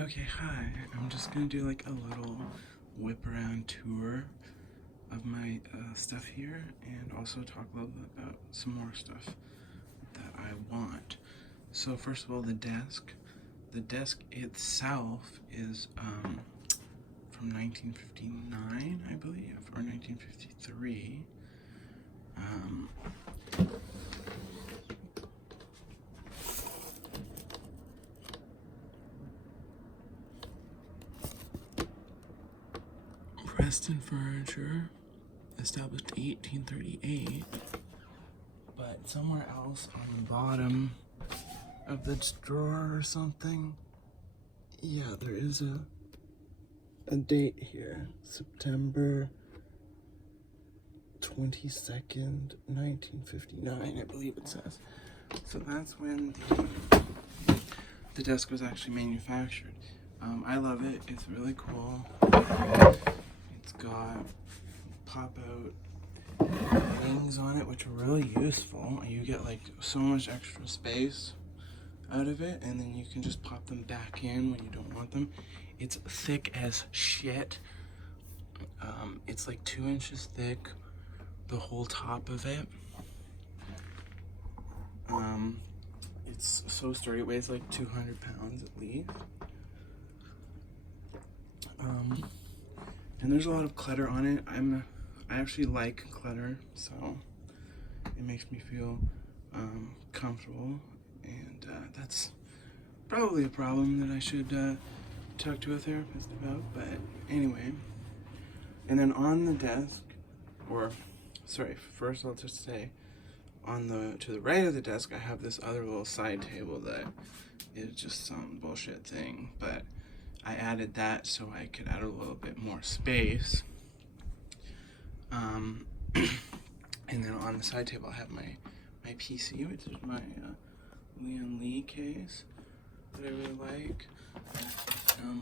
Okay, hi. I'm just gonna do like a little whip around tour of my stuff here and also talk a little bit about some more stuff that I want. So first of all, the desk. The desk itself is from 1959, I believe, or 1953. Um, Preston Furniture, established 1838, but somewhere else on the bottom of the drawer or something, yeah, there is a date here, September 22nd, 1959, I believe it says. So that's when the desk was actually manufactured. I love it. It's really cool. It's got pop-out wings on it, which are really useful. You get like so much extra space out of it, and then you can just pop them back in when you don't want them. It's thick as shit. It's like 2 inches thick, the whole top of it. It's so sturdy. It weighs like 200 pounds at least. And there's a lot of clutter on it. I actually like clutter, so it makes me feel comfortable, and that's probably a problem that I should talk to a therapist about. But anyway, and then on the desk, or sorry, first I'll just say, to the right of the desk, I have this other little side table that is just some bullshit thing, but I added that so I could add a little bit more space. And then on the side table, I have my PC, which is my Leon Lee case that I really like.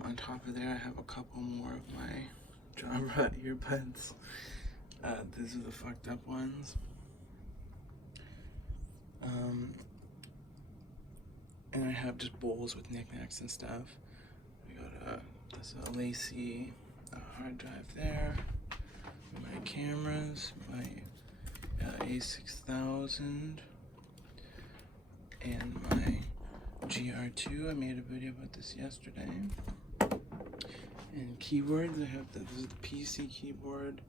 On top of there, I have a couple more of my John brought earbuds. These are the fucked up ones. And I have just bowls with knickknacks and stuff. We got this Lacey hard drive there. My cameras, my A6000, and my GR2. I made a video about this yesterday. And keyboards, I have this is the PC keyboard,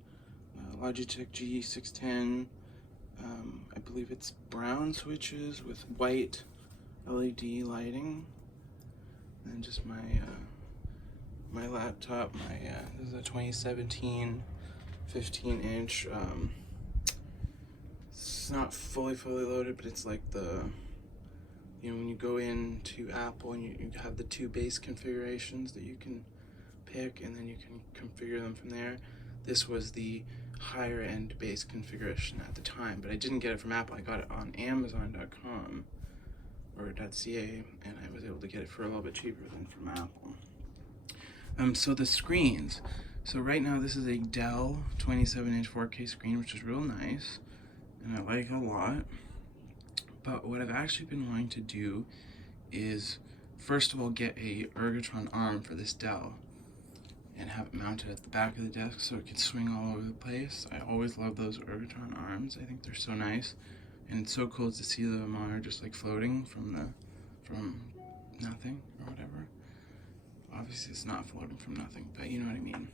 Logitech G610. I believe it's brown switches with white LED lighting. And just my my laptop. This is a 2017 15-inch. It's not fully loaded, but it's like when you go into Apple and you have the 2 base configurations that you can pick, and then you can configure them from there. This was the higher end base configuration at the time, but I didn't get it from Apple. I got it on Amazon.com or .ca, and I was able to get it for a little bit cheaper than from Apple. So the screens. So right now this is a Dell 27-inch 4K screen, which is real nice, and I like a lot. But what I've actually been wanting to do is, first of all, get a Ergotron arm for this Dell and have it mounted at the back of the desk so it can swing all over the place. I always love those Ergotron arms. I think they're so nice, and it's so cool to see the monitor just like floating from nothing or whatever. Obviously it's not floating from nothing, but you know what I mean.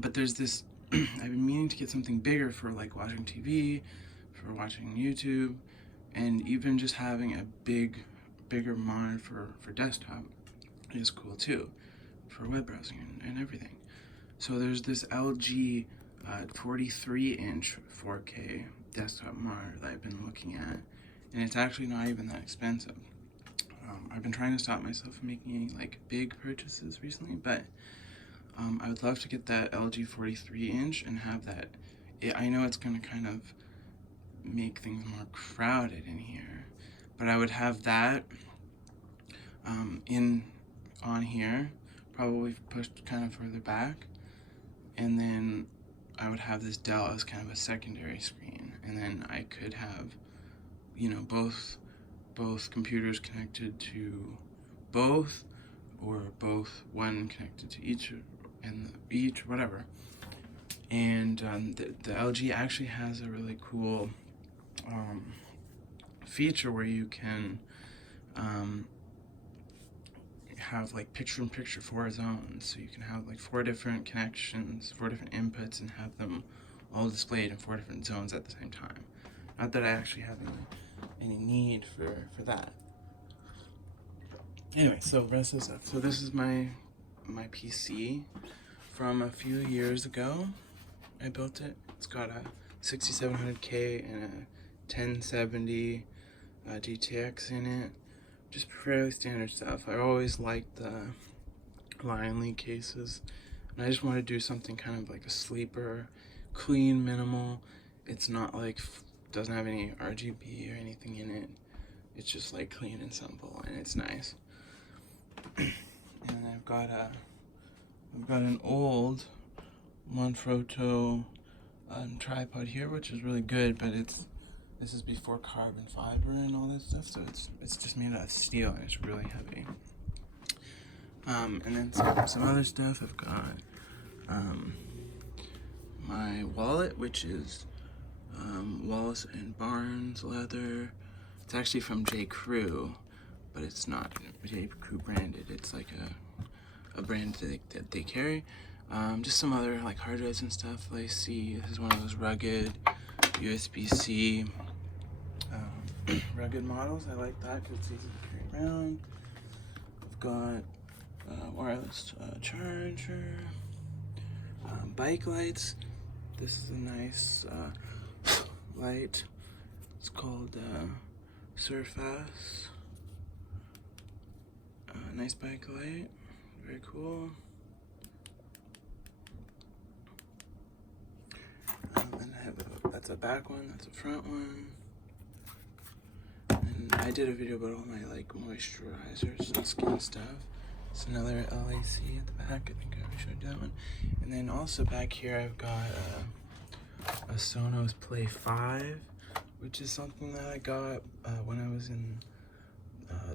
But there's this, I've been meaning to get something bigger for like watching TV, for watching YouTube, and even just having a bigger monitor for desktop is cool too, for web browsing and everything. So there's this LG 43-inch 4K desktop monitor that I've been looking at, and it's actually not even that expensive. I've been trying to stop myself from making any like big purchases recently, but I would love to get that LG 43-inch and have that. I know it's going to kind of make things more crowded in here, but I would have that on here, probably pushed kind of further back, and then I would have this Dell as kind of a secondary screen, and then I could have, both computers connected to both, or both, one connected to each, and each, whatever. And the LG actually has a really cool feature where you can have like picture-in-picture 4 zones. So you can have like 4 different connections, 4 different inputs, and have them all displayed in 4 different zones at the same time. Not that I actually have any need for that. Anyway, so the rest of the stuff. So this is my PC from a few years ago. I built it. It's got a 6700K and a 1070 GTX in it. Just fairly standard stuff. I always liked the Lion League cases, and I just want to do something kind of like a sleeper, clean, minimal. It's not like, doesn't have any RGB or anything in it. It's just like clean and simple, and it's nice. And I've got an old Manfrotto tripod here, which is really good, but this is before carbon fiber and all that stuff, so it's just made out of steel and it's really heavy. And then some other stuff. I've got my wallet, which is Wallace and Barnes leather. It's actually from J. Crew, but it's not J. Crew branded. It's like a brand that they carry. Just some other like hard drives and stuff I see. This is one of those rugged USB-C rugged models. I like that because it's easy to carry around. I've got wireless charger, bike lights. This is a nice light. It's called Surface. Nice bike light, very cool. And I have that's a back one, that's a front one. And I did a video about all my like moisturizers and skin stuff. It's another LAC at the back. I think I already showed you that one. And then also back here I've got a Sonos Play 5, which is something that I got when I was in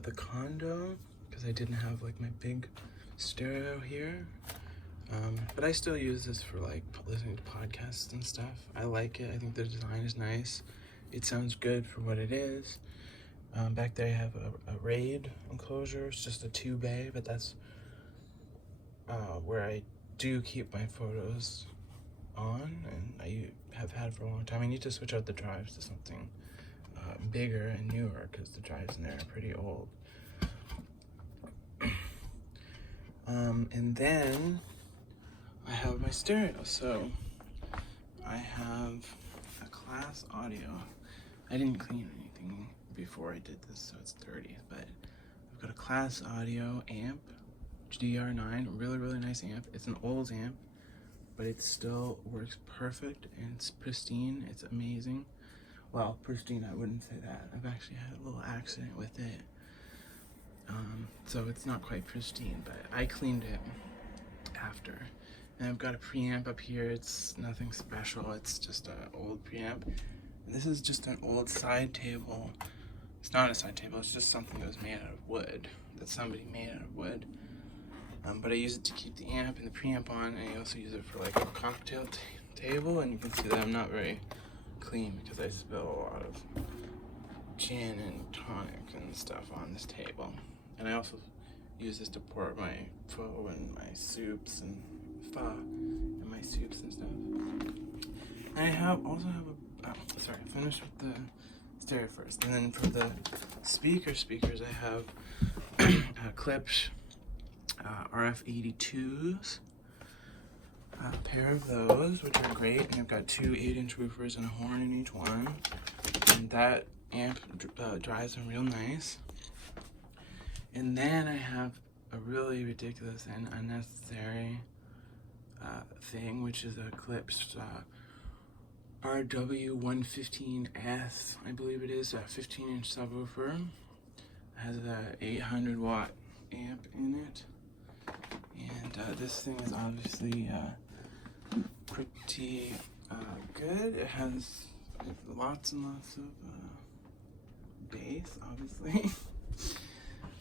the condo, because I didn't have like my big stereo here. But I still use this for like listening to podcasts and stuff. I like it. I think the design is nice. It sounds good for what it is. Back there I have a RAID enclosure. It's just a 2-bay, but that's where I do keep my photos on, and I have had for a long time. I need to switch out the drives to something bigger and newer, because the drives in there are pretty old. And then I have my stereo. So I have a Class Audio. I didn't clean anything before I did this, so it's dirty, but I've got a Class Audio amp, DR9, really, really nice amp. It's an old amp, but it still works perfect, and it's pristine. It's amazing. Well, pristine, I wouldn't say that. I've actually had a little accident with it. So it's not quite pristine, but I cleaned it after. And I've got a preamp up here. It's nothing special. It's just an old preamp. And this is just an old side table. It's not a side table. It's just something that was made out of wood, that somebody made out of wood. But I use it to keep the amp and the preamp on, and I also use it for like a cocktail table. And you can see that I'm not very clean because I spill a lot of gin and tonic and stuff on this table. And I also use this to pour my pho and my soups and pho and my soups and stuff. And I also have sorry, I finished with the stereo first. And then for the speakers, I have Klipsch RF82s. A pair of those, which are great. And I've got 2 8-inch woofers and a horn in each one. And that amp drives them real nice. And then I have a really ridiculous and unnecessary thing, which is a Klipsch RW115S, I believe it is, a 15-inch subwoofer. It has a 800 watt amp in it. And this thing is obviously pretty good. It has lots and lots of bass, obviously.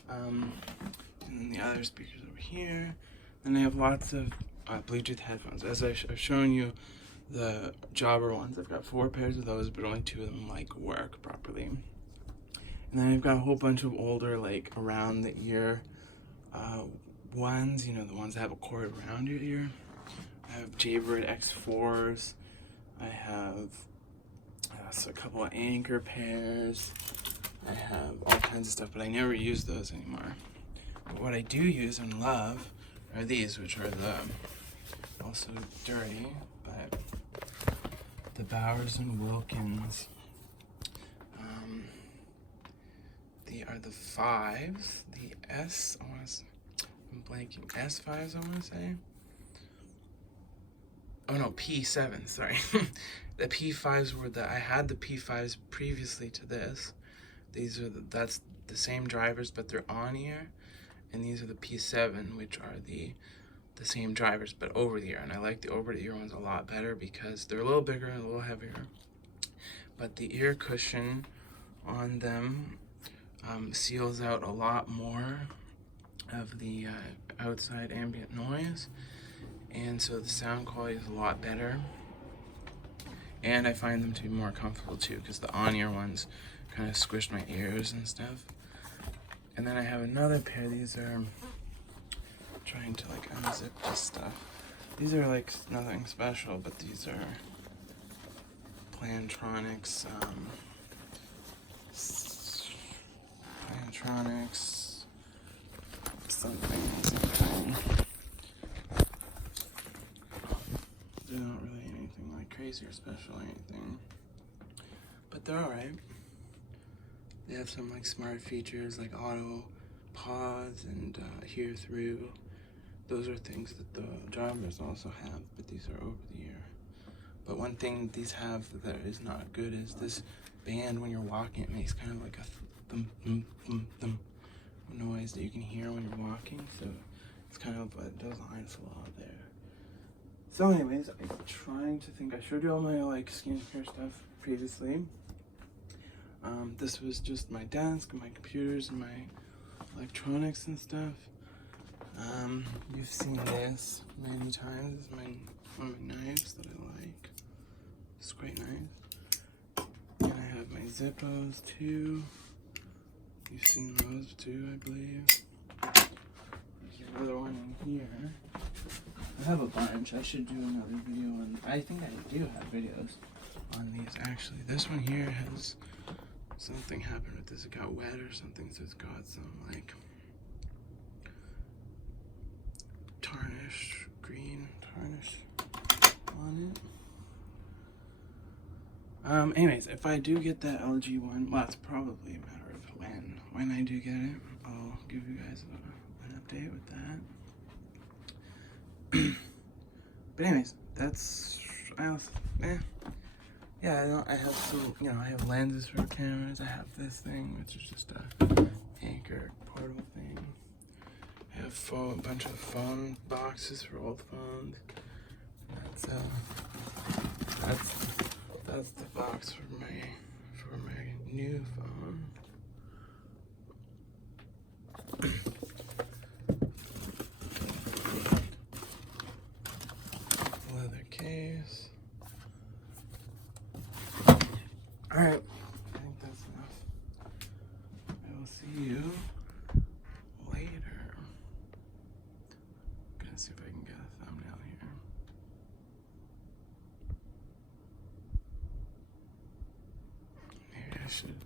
And then the other speakers over here. And I have lots of Bluetooth headphones. As I've shown you, the Jobber ones, I've got 4 pairs of those, but only 2 of them like work properly. And then I've got a whole bunch of older, like around the ear ones, you know, the ones that have a cord around your ear. I have Jaybird X4s. I have a couple of Anchor pairs. I have all kinds of stuff, but I never use those anymore. But what I do use and love are these, which are the also dirty, but the Bowers and Wilkins. They are the 5s, the I'm blanking, S5s I want to say. Oh no, P7, sorry. The P5s were I had the P5s previously to this. These are that's the same drivers, but they're on ear. And these are the P7, which are the same drivers, but over the ear. And I like the over the ear ones a lot better because they're a little bigger and a little heavier. But the ear cushion on them seals out a lot more of the outside ambient noise, and so the sound quality is a lot better, and I find them to be more comfortable too, because the on-ear ones kind of squished my ears and stuff. And then I have another pair. These are trying to like unzip this stuff. These are like nothing special, but these are Plantronics something. They're not really anything like crazy or special or anything, but they're alright. They have some like smart features like auto pause and hear through. Those are things that the Jobbers also have, but these are over the ear. But one thing these have that is not good is this band when you're walking. It makes kind of like a thump, thump, thump, thump noise that you can hear when you're walking. So it's kind of, it does line a lot there. So anyways, I'm trying to think. I showed you all my like skincare stuff previously. This was just my desk and my computers and my electronics and stuff. You've seen this many times. This is one of my knives that I like. It's a great knife. And I have my Zippos too. You've seen those too, I believe. There's another one in here. I have a bunch. I should do another video on. I think I do have videos on these actually. This one here has something happened with this. It got wet or something, so it's got some like green tarnish on it. Anyways, if I do get that LG one, well, it's probably a matter of when. When I do get it, I'll give you guys an update with that. But anyways, that's yeah. I have some, I have lenses for cameras. I have this thing, which is just a Anchor portable thing. I have a bunch of phone boxes for old phones. That's the box for my new phone. Leather case. Alright, I think that's enough. I will see you later. I'm gonna see if I can get a thumbnail here. Maybe I should